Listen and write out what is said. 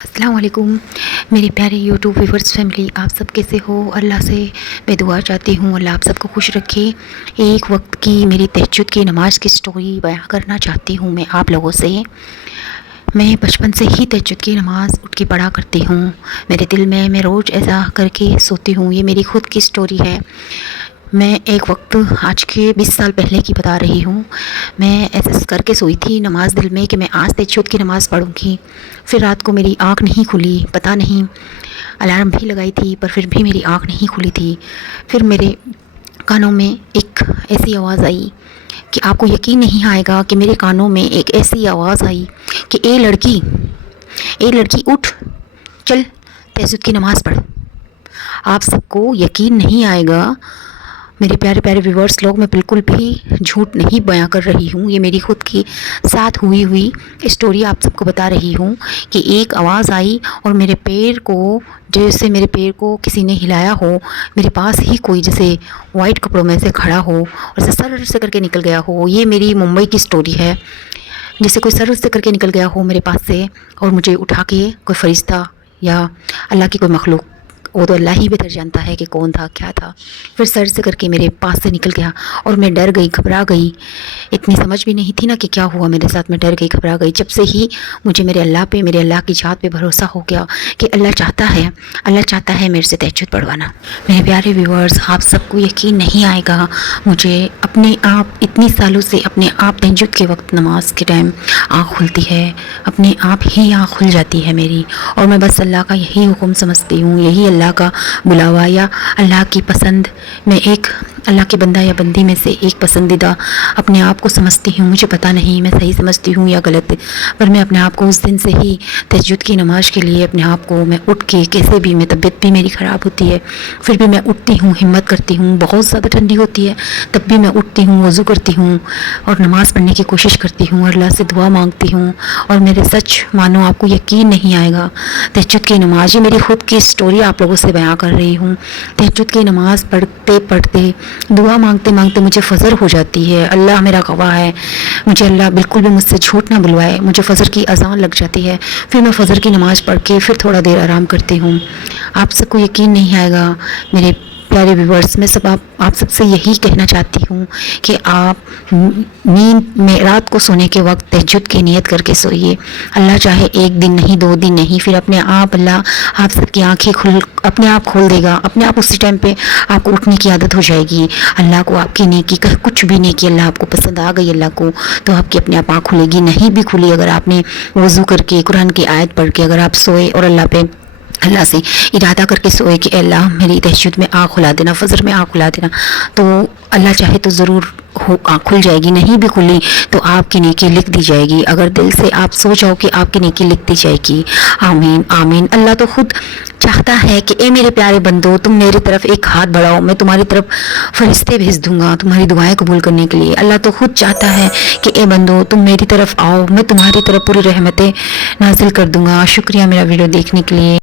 السلام علیکم میرے پیارے یوٹیوب ویورز فیملی، آپ سب کیسے ہو؟ اللہ سے میں دعا چاہتی ہوں اللہ آپ سب کو خوش رکھے۔ ایک وقت کی میری تہجد کی نماز کی سٹوری بیان کرنا چاہتی ہوں میں آپ لوگوں سے۔ میں بچپن سے ہی تہجد کی نماز اٹھ کے پڑھا کرتی ہوں، میرے دل میں روز ایسا کر کے سوتی ہوں۔ یہ میری خود کی سٹوری ہے۔ میں ایک وقت آج کے 20 سال پہلے کی بتا رہی ہوں، میں ایسا کر کے سوئی تھی نماز دل میں کہ میں آج تہجد کی نماز پڑھوں گی۔ پھر رات کو میری آنکھ نہیں کھلی، پتہ نہیں الارم بھی لگائی تھی پر پھر بھی میری آنکھ نہیں کھلی تھی۔ پھر میرے کانوں میں ایک ایسی آواز آئی کہ آپ کو یقین نہیں آئے گا کہ میرے کانوں میں ایک ایسی آواز آئی کہ اے لڑکی اٹھ، چل تہجد کی نماز پڑھ۔ آپ سب کو یقین نہیں آئے گا میرے پیارے پیارے ویورز لوگ، میں بالکل بھی جھوٹ نہیں بیان کر رہی ہوں، یہ میری خود کی ساتھ ہوئی اسٹوری آپ سب کو بتا رہی ہوں کہ ایک آواز آئی اور میرے پیر کو جیسے میرے پیر کو کسی نے ہلایا ہو، میرے پاس ہی کوئی جیسے وائٹ کپڑوں میں سے کھڑا ہو اور سر سے کر کے نکل گیا ہو۔ یہ میری ممبئی کی اسٹوری ہے، جیسے کوئی سر سے کر کے نکل گیا ہو میرے پاس سے اور مجھے اٹھا کے کوئی فرشتہ یا اللہ کی کوئی مخلوق، وہ تو اللہ ہی بہتر جانتا ہے کہ کون تھا کیا تھا، پھر سر سے کر کے میرے پاس سے نکل گیا اور میں ڈر گئی، گھبرا گئی۔ اتنی سمجھ بھی نہیں تھی نا کہ کیا ہوا میرے ساتھ، میں ڈر گئی، گھبرا گئی۔ جب سے ہی مجھے میرے اللہ کی ذات پہ بھروسہ ہو گیا کہ اللہ چاہتا ہے میرے سے تہجد پڑھوانا۔ میرے پیارے ویورز، آپ سب کو یقین نہیں آئے گا، مجھے اپنے آپ اتنی سالوں سے اپنے آپ تہجد کے وقت نماز کے ٹائم آنکھ کھلتی ہے، اپنے آپ ہی آنکھ کھل جاتی ہے میری، اور میں بس اللہ کا یہی حکم سمجھتی ہوں، یہی اللہ کا بلاوا یا اللہ کی پسند، میں ایک اللہ کے بندہ یا بندی میں سے ایک پسندیدہ اپنے آپ کو سمجھتی ہوں۔ مجھے پتہ نہیں میں صحیح سمجھتی ہوں یا غلط، پر میں اپنے آپ کو اس دن سے ہی تہجد کی نماز کے لیے اپنے آپ کو میں اٹھ کے کیسے بھی، میں طبیعت بھی میری خراب ہوتی ہے پھر بھی میں اٹھتی ہوں، ہمت کرتی ہوں، بہت زیادہ ٹھنڈی ہوتی ہے تب بھی میں اٹھتی ہوں، وضو کرتی ہوں اور نماز پڑھنے کی کوشش کرتی ہوں اور اللہ سے دعا مانگتی ہوں۔ اور میرے سچ مانو آپ کو یقین نہیں آئے گا، تہجد کی نماز، یہ میری خود کی سٹوری آپ لوگوں سے بیان کر رہی ہوں۔ تہجد کی نماز پڑھتے پڑھتے دعا مانگتے مانگتے مجھے فجر ہو جاتی ہے، اللہ میرا گواہ ہے، مجھے اللہ بالکل بھی مجھ سے جھوٹ نہ بلوائے، مجھے فجر کی اذان لگ جاتی ہے، پھر میں فجر کی نماز پڑھ کے پھر تھوڑا دیر آرام کرتی ہوں۔ آپ سب کو یقین نہیں آئے گا میرے پیارے ویورز، میں آپ سب سے یہی کہنا چاہتی ہوں کہ آپ نیند میں رات کو سونے کے وقت تہجد کی نیت کر کے سوئیے۔ اللہ چاہے ایک دن نہیں، 2 دن نہیں، پھر اپنے آپ اللہ آپ سب کی آنکھیں اپنے آپ کھول دے گا، اپنے آپ اسی ٹائم پہ آپ کو اٹھنے کی عادت ہو جائے گی۔ اللہ کو آپ کی نیکی کچھ بھی نیکی اللہ آپ کو پسند آ گئی اللہ کو، تو آپ کی اپنے آپ آنکھ کھلے گی، نہیں بھی کھلی اگر آپ نے وضو کر کے قرآن کی آیت پڑھ کے اگر آپ سوئے اور اللہ سے ارادہ کر کے سوئے کہ اے اللہ میری تہجد میں آنکھ کھلا دینا، فجر میں آنکھ کھلا دینا، تو اللہ چاہے تو ضرور آنکھ کھل جائے گی، نہیں بھی کھلی تو آپ کی نیکی لکھ دی جائے گی، اگر دل سے آپ سو جاؤ کہ آپ کی نیکی لکھ دی جائے گی۔ آمین آمین۔ اللہ تو خود چاہتا ہے کہ اے میرے پیارے بندو، تم میری طرف ایک ہاتھ بڑھاؤ، میں تمہاری طرف فرشتے بھیج دوں گا تمہاری دعائیں قبول کرنے کے لیے۔ اللہ تو خود چاہتا ہے کہ اے بندو تم میری طرف آؤ، میں تمہاری طرف پوری رحمتیں نازل کر دوں گا۔ شکریہ میرا ویڈیو دیکھنے کے لیے۔